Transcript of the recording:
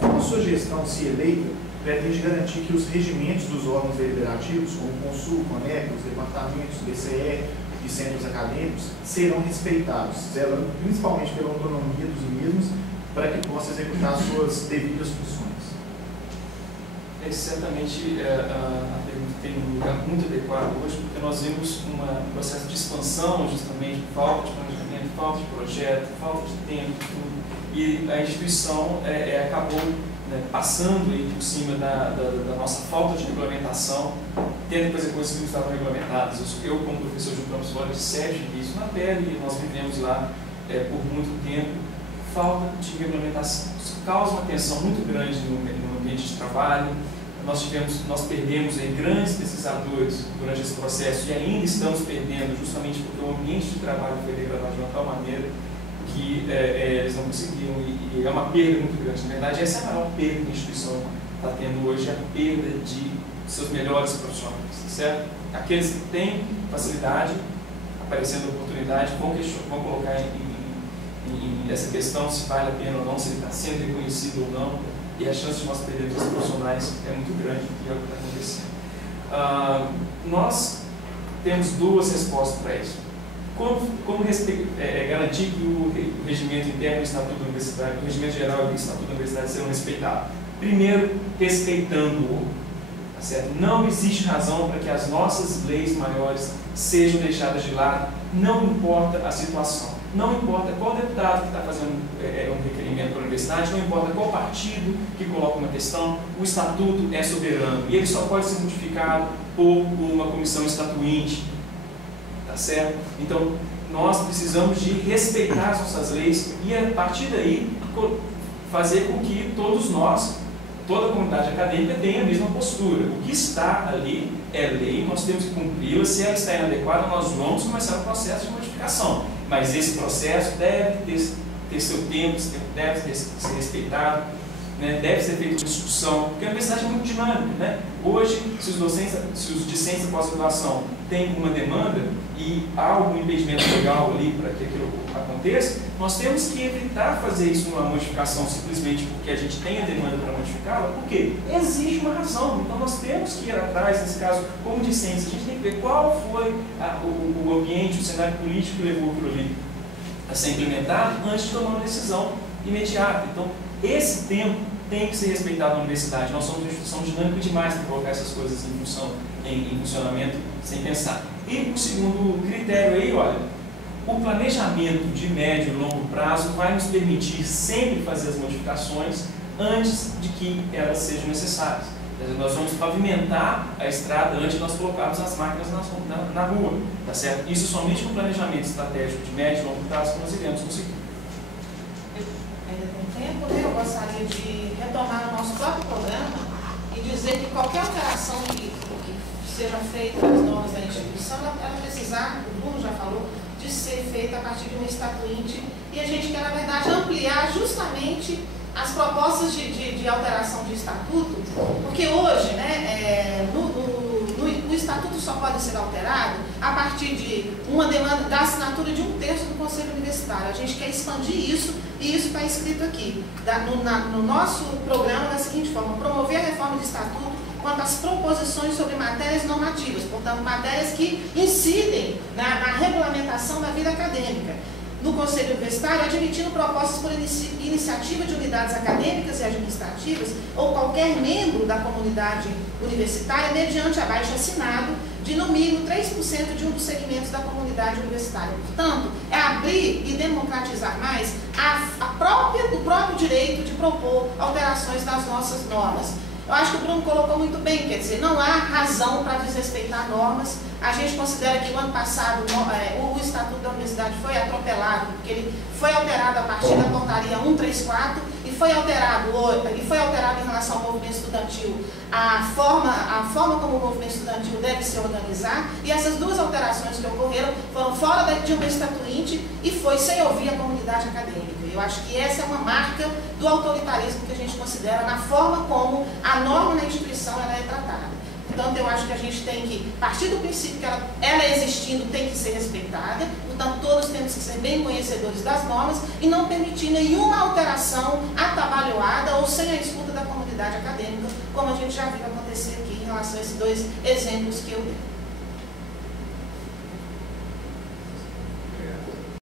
Como a sua gestão, se eleita, pretende garantir que os regimentos dos órgãos deliberativos, como o Consul, CONEP, os departamentos, DCE e centros acadêmicos, serão respeitados, zelando principalmente pela autonomia dos mesmos, para que possa executar suas devidas funções? Certamente a pergunta tem um lugar muito adequado hoje, porque nós vimos um processo de expansão, justamente, falta de planejamento, falta de projeto, falta de tempo, tudo, e a instituição acabou passando aí por cima da nossa falta de regulamentação, tendo que fazer coisas que não estavam regulamentadas. Eu, como professor de Campos Flores, tive isso na pele, e nós vivemos lá por muito tempo, falta de regulamentação. Isso causa uma tensão muito grande no ambiente de trabalho. Nós perdemos aí grandes pesquisadores durante esse processo e ainda estamos perdendo justamente porque o ambiente de trabalho foi degradado de uma tal maneira que eles não conseguiram, e é uma perda muito grande. Na verdade, essa é a maior perda que a instituição está tendo hoje, a perda de seus melhores profissionais, certo? Aqueles que têm facilidade, aparecendo oportunidade, vão colocar em essa questão se vale a pena ou não, se ele está sendo reconhecido ou não, e a chance de nós perdermos os profissionais é muito grande, que é o que está acontecendo. Nós temos duas respostas para isso. Como garantir que o regimento interno do Estatuto da Universidade, o regimento geral do Estatuto da Universidade serão respeitados? Primeiro, respeitando-o. Tá certo? Não existe razão para que as nossas leis maiores sejam deixadas de lado, não importa a situação. Não importa qual deputado que está fazendo um requerimento para a universidade, não importa qual partido que coloca uma questão, o estatuto é soberano e ele só pode ser modificado por uma comissão estatuinte, tá certo? Então, nós precisamos de respeitar as nossas leis e, a partir daí, fazer com que todos nós, toda a comunidade acadêmica, tenha a mesma postura. O que está ali é lei, nós temos que cumpri-la. Se ela está inadequada, nós vamos começar o processo de modificação. Mas esse processo deve ter seu tempo, deve ser respeitado, né? Deve ser feita uma discussão, porque a universidade é muito dinâmica, né? Hoje, se os discentes da pós-graduação têm uma demanda e há algum impedimento legal ali para que aquilo aconteça, nós temos que evitar fazer isso numa modificação simplesmente porque a gente tem a demanda para modificá-la, porque existe uma razão. Então nós temos que ir atrás, nesse caso, como discentes, a gente tem que ver qual foi o ambiente, o cenário político que levou aquilo ali a ser implementado antes de tomar uma decisão imediata. Então, esse tempo tem que ser respeitado na universidade. Nós somos uma instituição dinâmica demais para colocar essas coisas em funcionamento sem pensar. E o segundo critério aí, olha, o planejamento de médio e longo prazo vai nos permitir sempre fazer as modificações antes de que elas sejam necessárias. Nós vamos pavimentar a estrada antes de nós colocarmos as máquinas na rua, tá certo? Isso somente com planejamento estratégico de médio e longo prazo que nós iremos conseguir. Eu gostaria de retomar o nosso próprio programa e dizer que qualquer alteração que seja feita nas normas da instituição, ela precisar, o Bruno já falou, de ser feita a partir de um estatuinte, e a gente quer, na verdade, ampliar justamente as propostas de alteração de estatuto, porque hoje, né, o estatuto só pode ser alterado a partir de uma demanda da assinatura de 1/3 do Conselho Universitário. A gente quer expandir isso, e isso está escrito aqui, no nosso programa, da seguinte forma: promover a reforma do estatuto quanto às proposições sobre matérias normativas, portanto, matérias que incidem na regulamentação da vida acadêmica no Conselho Universitário, admitindo propostas por iniciativa de unidades acadêmicas e administrativas ou qualquer membro da comunidade universitária, mediante abaixo-assinado de, no mínimo, 3% de um dos segmentos da comunidade universitária. Portanto, é abrir e democratizar mais o próprio direito de propor alterações das nossas normas. Eu acho que o Bruno colocou muito bem, quer dizer, não há razão para desrespeitar normas. A gente considera que o ano passado o Estatuto da Universidade foi atropelado, porque ele foi alterado a partir da portaria 134 e foi alterado em relação ao movimento estudantil a forma como o movimento estudantil deve se organizar, e essas duas alterações que ocorreram foram fora de uma estatuinte e foi sem ouvir a comunidade acadêmica. Eu acho que essa é uma marca do autoritarismo que a gente considera na forma como a norma na instituição ela é tratada. Portanto, eu acho que a gente tem que partir do princípio que ela existindo tem que ser respeitada, portanto, todos temos que ser bem conhecedores das normas e não permitir nenhuma alteração atabalhoada ou sem a escuta da comunidade acadêmica, como a gente já viu acontecer aqui em relação a esses dois exemplos que eu dei.